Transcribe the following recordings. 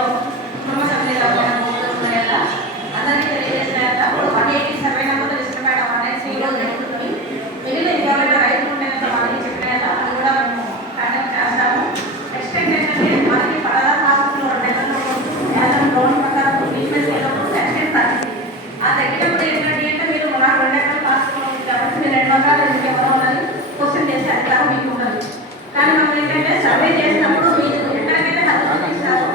సర్వేలో కుటుంబ సభ్యులు అందరికీ తెలియజేసినాక 180 సర్వే నెంబర్లు ఇష్టపడ్డ 193 జరుగుతుంది. మిగిలిన ఎవరైనా రైతులు ఉండేంత వాళ్ళకి చెప్పినాక అది కూడా మేము కండక్ట్ చేస్తాము. నెక్స్ట్ ఏంటంటే మనకి పడదా హాస్పిటల్ 2 నెలల లోన్ ప్రకారం ట్రీట్మెంట్ చేయడం ఎక్స్టెండ్ తగ్గింది. ఆ తగ్గినప్పుడు ఏంటంటే మీరు నాకు 2 ఎకరాల హాస్పిటల్ ఉంది కాబట్టి మీరు 2 ఎకరాలు ఎందుకు ఎవరో అని క్వశ్చన్ చేసే అధికారం మీకు ఉండదు. కానీ మనం ఏంటంటే సర్వే చేసినప్పుడు మీరు ఎక్కడికైతే హద్దు ఇస్తారు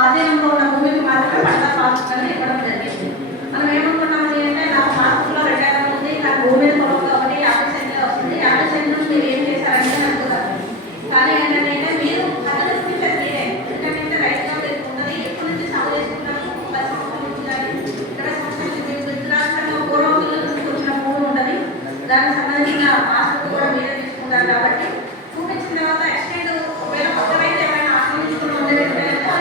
ఆధీనంలో ఉన్న భూమికి మాత్రమే పడతా పాసుకొని ఇవ్వడం జరిగింది. మనం ఏమనుకున్నాము అంటే నా పాసులో 2 ఎకరాలు ఉంది, నాకు భూమి పొలం కాబట్టి 50 సెంట్లు వస్తుంది. 50 సెంట్లు మీరు ఏం చేశారంటే అనుకున్నారు. కానీ ఏంటంటే మీరు హద్దు చూపించేది మీరే. ఎందుకంటే రైతుగా మీరు ఉన్నది ఎప్పటి నుంచి సాగు చేసుకుంటాము 10 సంవత్సరాల నుంచి కానీ 20 సంవత్సరాల నుంచి గుజరాత్లో పూర్వకుల నుంచి వచ్చిన భూమి ఉంటుంది. దానికి సంబంధించిన పాసులు కూడా మీరే తీసుకుంటారు కాబట్టి చూపించిన తర్వాత ఎక్స్టెండ్ ఒకవేళ కొత్తవైతే ఏమైనా ఆక్రమించుకుని ఉండేది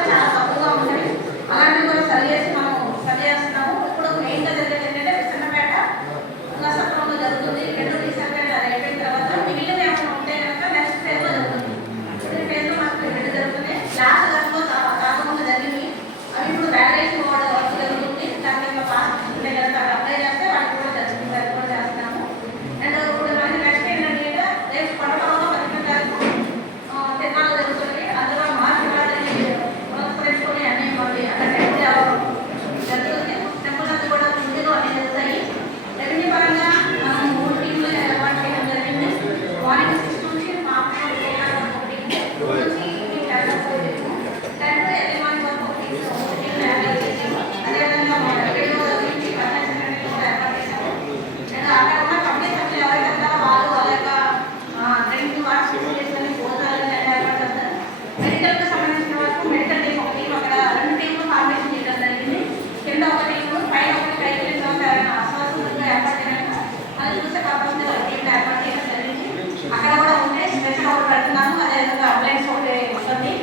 చాలా తక్కువగా ఉంటుంది. అలాంటివి కూడా సరి చేసి మనం సరి చేస్తున్నాము. ఇప్పుడు మెయిన్గా జరిగేది ఏంటంటే విసన్నపేట నర్సాపురంలో జరుగుతుంది. 2 రీసర్వేలు అది అయిపోయిన తర్వాత మిగిలిన ఏమైనా ఉంటే కనుక నెక్స్ట్ ఫేజ్లో జరుగుతుంది. ఈ ఫేజ్లో మనకు 2 జరుగుతున్నాయి. లాస్ట్ గతంలో కాకుండా జరిగింది. అవి ఇప్పుడు వ్యాలిడేషన్ వర్క్ జరుగుతుంది. దాని యొక్క పాస్ ఉంటే కనుక అప్లై చేస్తే వాటికి కూడా జరుగుతుంది. అది కూడా చేస్తున్నాము. అండ్ ఇప్పుడు మనకి నెక్స్ట్ ఏంటంటే రేపు పండుగలో 15 తారీఖు తిరునాళ్ళు జరుగుతుంది. అందులో మార్చి పురస్కరించుకొని అన్ని మళ్ళీ అక్కడ జరుగుతుంది. టెంపుల్ అంతా కూడా ముందుగా అన్ని జరుగుతాయి. రెవెన్యూ పరంగా మనం 3 టీంలు ఏర్పాటు చేయడం జరిగింది. మార్నింగ్ 6 నుంచి ఆఫ్టర్నూన్ 4 నుంచి ఎర్లీ మార్నింగ్ వరకు ఒక టీం ఏర్పాటు చేసాము. అదేవిధంగా నుంచి ఏర్పాటు చేసాము. అండ్ అక్కడ ఉన్న కమిటీ సభ్యులు ఎవరైతే వాళ్ళు వాళ్ళ యొక్క డ్రింకింగ్ వాటర్ చేసుకొని భోజనాలు ఏర్పాటు చేస్తారు. మెడికల్కి సంబంధించిన వరకు మెడికల్ టీం ఒక టీం అక్కడ 2 టీంలు ఫార్మేషన్ చేయడం జరిగింది. కింద ఒక టీము పైన ఒకటి కైకిలింగ్ అస్వస్థంగా ఏర్పాటు చేయడానికి అది చూసే కావాల్సిన టీంలు ఏర్పాటు చేయడం జరిగింది. అక్కడ కూడా ఉంటే స్పెషల్ ఒకటి పెడుతున్నాము. అదేవిధంగా అంబులెన్స్ ఒకటి ఉంటుంది.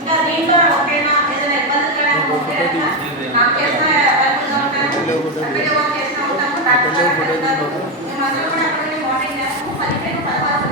ఇంకా దీంట్లో ఒకటైనా ఏదైనా ఇబ్బంది చేయడానికి ఉంటే నాకు చేసిన అవైలబుల్గా ఉంటాను. అక్కడ చేస్తూ ఉంటాము. డాక్టర్ గారు మేమందరూ కూడా అక్కడికి మార్నింగ్ చేస్తాము. 15 16